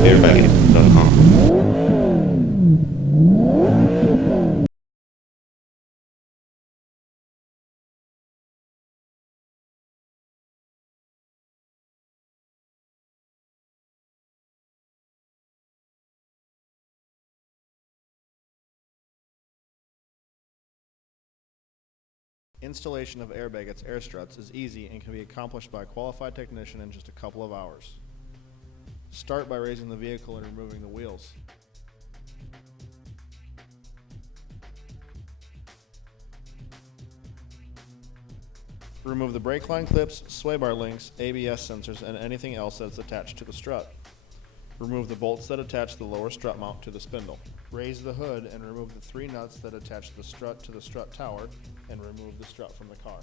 Airbagit.com. Installation of Airbagit Air Struts is easy and can be accomplished by a qualified technician in just a couple of hours. Start by raising the vehicle and removing the wheels. Remove the brake line clips, sway bar links, ABS sensors, and anything else that's attached to the strut. Remove the bolts that attach the lower strut mount to the spindle. Raise the hood and remove the 3 nuts that attach the strut to the strut tower, and remove the strut from the car.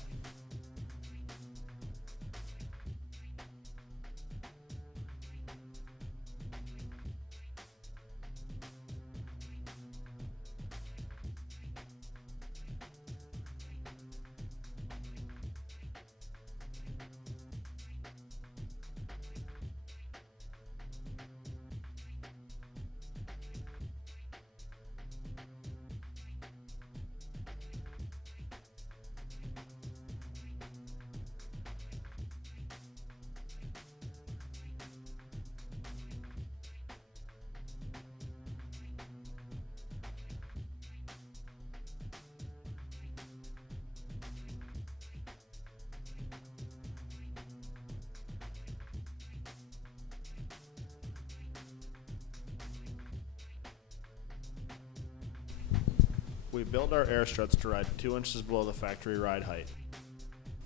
We built our air struts to ride 2 inches below the factory ride height.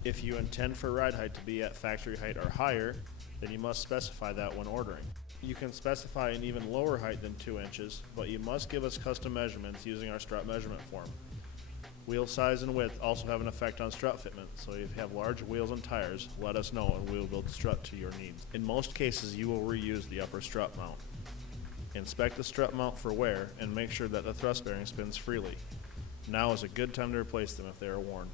If you intend for ride height to be at factory height or higher, then you must specify that when ordering. You can specify an even lower height than 2 inches, but you must give us custom measurements using our strut measurement form. Wheel size and width also have an effect on strut fitment, so if you have large wheels and tires, let us know and we will build the strut to your needs. In most cases, you will reuse the upper strut mount. Inspect the strut mount for wear and make sure that the thrust bearing spins freely. Now is a good time to replace them if they are worn.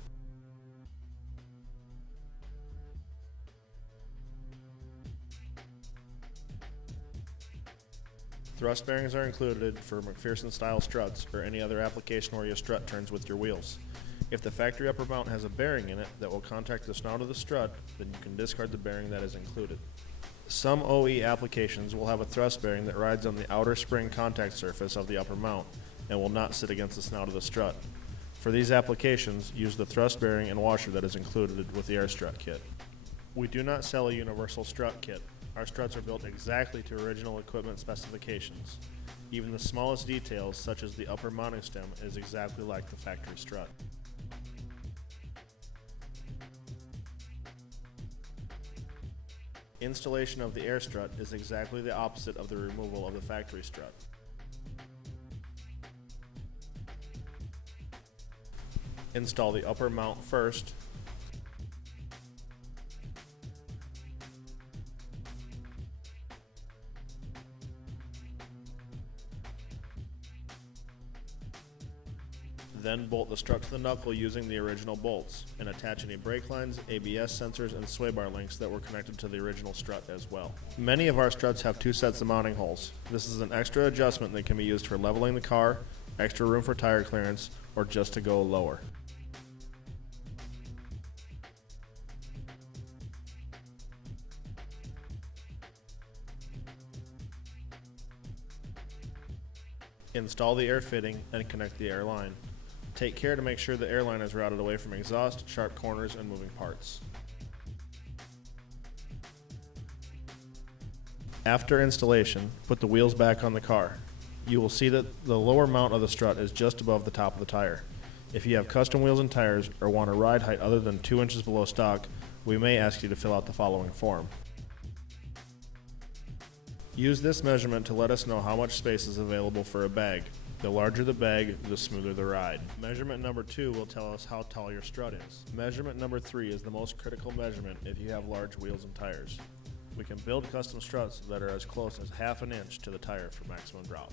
Thrust bearings are included for McPherson style struts or any other application where your strut turns with your wheels. If the factory upper mount has a bearing in it that will contact the snout of the strut, then you can discard the bearing that is included. Some OE applications will have a thrust bearing that rides on the outer spring contact surface of the upper mount and will not sit against the snout of the strut. For these applications, use the thrust bearing and washer that is included with the air strut kit. We do not sell a universal strut kit. Our struts are built exactly to original equipment specifications. Even the smallest details, such as the upper mounting stem, is exactly like the factory strut. Installation of the air strut is exactly the opposite of the removal of the factory strut. Install the upper mount first. Then bolt the strut to the knuckle using the original bolts, and attach any brake lines, ABS sensors, and sway bar links that were connected to the original strut as well. Many of our struts have 2 sets of mounting holes. This is an extra adjustment that can be used for leveling the car, extra room for tire clearance, or just to go lower. Install the air fitting and connect the air line. Take care to make sure the air line is routed away from exhaust, sharp corners, and moving parts. After installation, put the wheels back on the car. You will see that the lower mount of the strut is just above the top of the tire. If you have custom wheels and tires or want a ride height other than 2 inches below stock, we may ask you to fill out the following form. Use this measurement to let us know how much space is available for a bag. The larger the bag, the smoother the ride. Measurement number 2 will tell us how tall your strut is. Measurement number 3 is the most critical measurement if you have large wheels and tires. We can build custom struts that are as close as ½ an inch to the tire for maximum drop.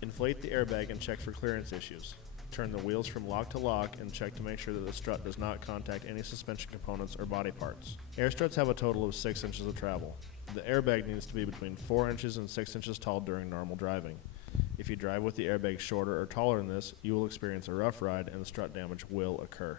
Inflate the airbag and check for clearance issues. Turn the wheels from lock to lock and check to make sure that the strut does not contact any suspension components or body parts. Air struts have a total of 6 inches of travel. The airbag needs to be between 4 inches and 6 inches tall during normal driving. If you drive with the airbag shorter or taller than this, you will experience a rough ride and strut damage will occur.